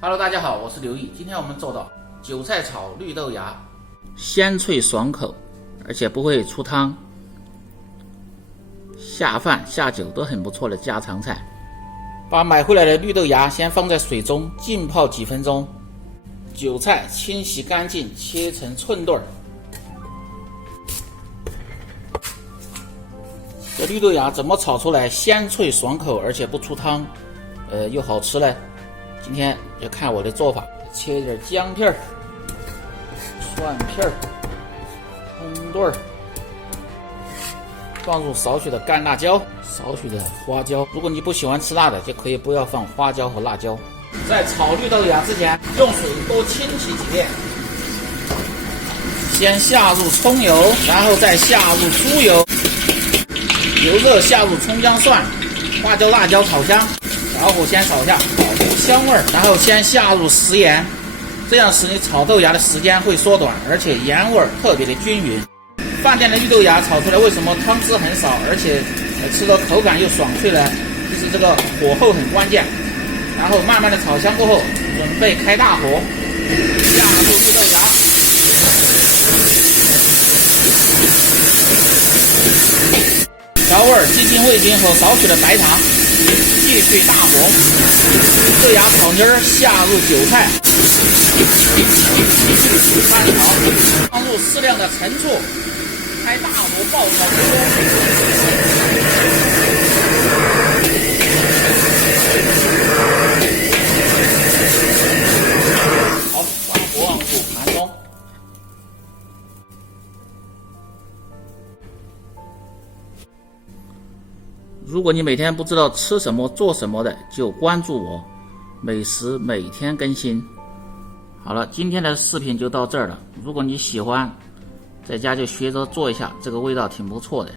Hello， 大家好，我是刘毅。今天我们做到韭菜炒绿豆芽，鲜脆爽口，而且不会出汤，下饭下酒都很不错的家常菜。把买回来的绿豆芽先放在水中浸泡几分钟，韭菜清洗干净，切成寸段。这绿豆芽怎么炒出来鲜脆爽口，而且不出汤，又好吃呢？今天就看我的做法，切一点姜片、蒜片、葱段，放入少许的干辣椒、少许的花椒。如果你不喜欢吃辣的，就可以不要放花椒和辣椒。在炒绿豆芽之前，用水多清洗几遍。先下入葱油，然后再下入猪油，油热下入葱姜蒜、花椒辣椒炒香。小火先炒下，炒出香味儿，然后先下入食盐，这样使你炒豆芽的时间会缩短，而且盐味儿特别的均匀。饭店的绿豆芽炒出来为什么汤汁很少，而且吃的口感又爽脆呢？就是这个火候很关键。然后慢慢的炒香过后，准备开大火，下入绿豆芽，调味鸡精、味精和少许的白糖。继续大火，绿豆芽炒蔫儿，下入韭菜，翻炒，放入适量的陈醋，开大火爆炒成功。好，关火往入盘中。如果你每天不知道吃什么做什么的，就关注我，美食每天更新。好了，今天的视频就到这儿了。如果你喜欢，在家就学着做一下，这个味道挺不错的。